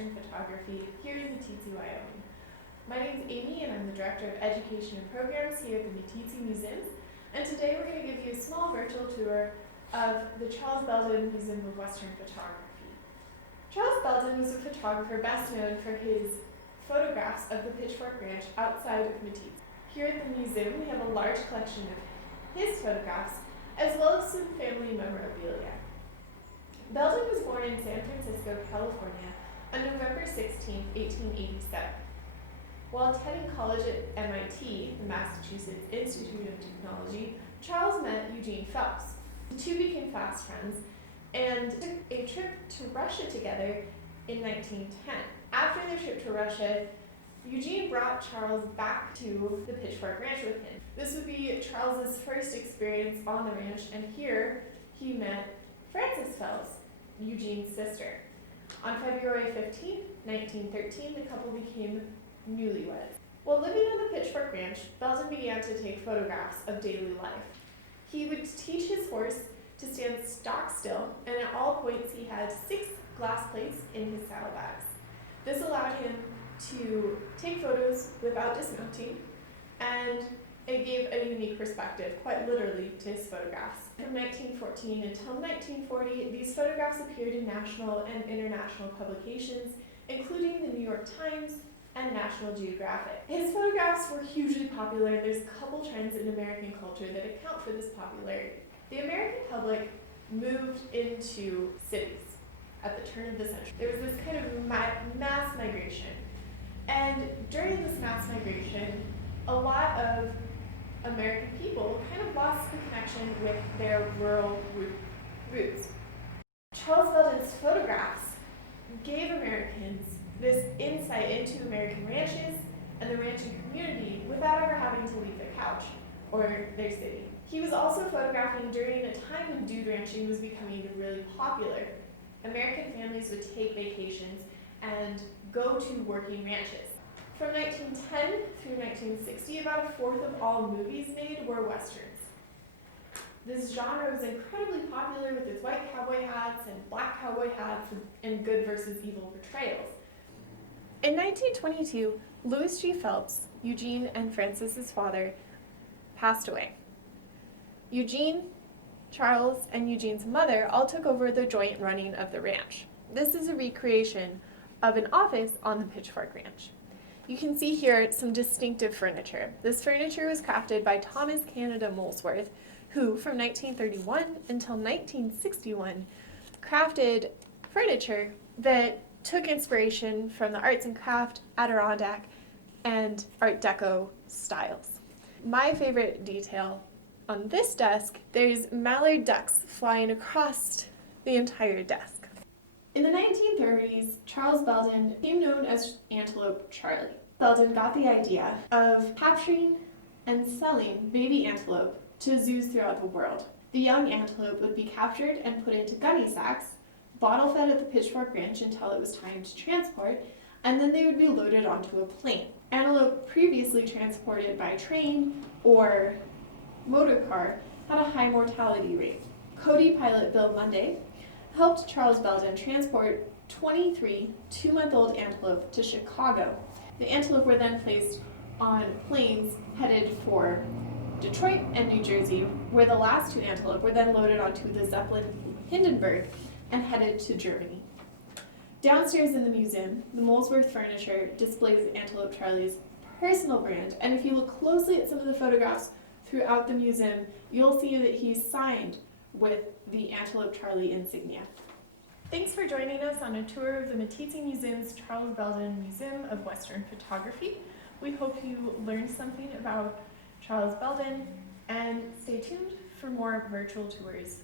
Western photography here in Meeteetse, Wyoming. My name is Amy and I'm the Director of Education and Programs here at the Meeteetse Museums. And today we're going to give you a small virtual tour of the Charles Belden Museum of Western Photography. Charles Belden was a photographer best known for his photographs of the Pitchfork Ranch outside of Meeteetse. Here at the museum we have a large collection of his photographs as well as some family memorabilia. Belden was born in San Francisco, California on November 16, 1887. While attending college at MIT, the Massachusetts Institute of Technology, Charles met Eugene Phelps. The two became fast friends and took a trip to Russia together in 1910. After their trip to Russia, Eugene brought Charles back to the Pitchfork Ranch with him. This would be Charles's first experience on the ranch, and here he met Frances Phelps, Eugene's sister. On February 15, 1913, the couple became newlyweds. While living on the Pitchfork Ranch, Belden began to take photographs of daily life. He would teach his horse to stand stock still, and at all points he had 6 glass plates in his saddlebags. This allowed him to take photos without dismounting, and it gave a unique perspective, quite literally, to his photographs. From 1914 until 1940, these photographs appeared in national and international publications, including the New York Times and National Geographic. His photographs were hugely popular. There's a couple trends in American culture that account for this popularity. The American public moved into cities at the turn of the century. There was this kind of mass migration. And during this mass migration, a lot of American people kind of lost the connection with their rural roots. Charles Belden's photographs gave Americans this insight into American ranches and the ranching community without ever having to leave their couch or their city. He was also photographing during a time when dude ranching was becoming really popular. American families would take vacations and go to working ranches. From 1910 through 1960, about a fourth of all movies made were westerns. This genre was incredibly popular with its white cowboy hats and black cowboy hats and good versus evil portrayals. In 1922, Louis G. Phelps, Eugene and Frances's father, passed away. Eugene, Charles, and Eugene's mother all took over the joint running of the ranch. This is a recreation of an office on the Pitchfork Ranch. You can see here some distinctive furniture. This furniture was crafted by Thomas Canada Molesworth, who from 1931 until 1961 crafted furniture that took inspiration from the arts and craft, Adirondack, and Art Deco styles. My favorite detail on this desk, there's mallard ducks flying across the entire desk. In the 1930s, Charles Belden became known as Antelope Charlie. Belden got the idea of capturing and selling baby antelope to zoos throughout the world. The young antelope would be captured and put into gunny sacks, bottle fed at the Pitchfork Ranch until it was time to transport, and then they would be loaded onto a plane. Antelope previously transported by train or motor car had a high mortality rate. Cody pilot Bill Munday helped Charles Belden transport 23 2-month-old antelope to Chicago. The antelope were then placed on planes headed for Detroit and New Jersey, where the last 2 antelope were then loaded onto the Zeppelin Hindenburg and headed to Germany. Downstairs in the museum, the Molesworth furniture displays Antelope Charlie's personal brand, and if you look closely at some of the photographs throughout the museum, you'll see that he's signed with the Antelope Charlie insignia. Thanks for joining us on a tour of the Meeteetse Museum's Charles Belden Museum of Western Photography. We hope you learned something about Charles Belden, and stay tuned for more virtual tours.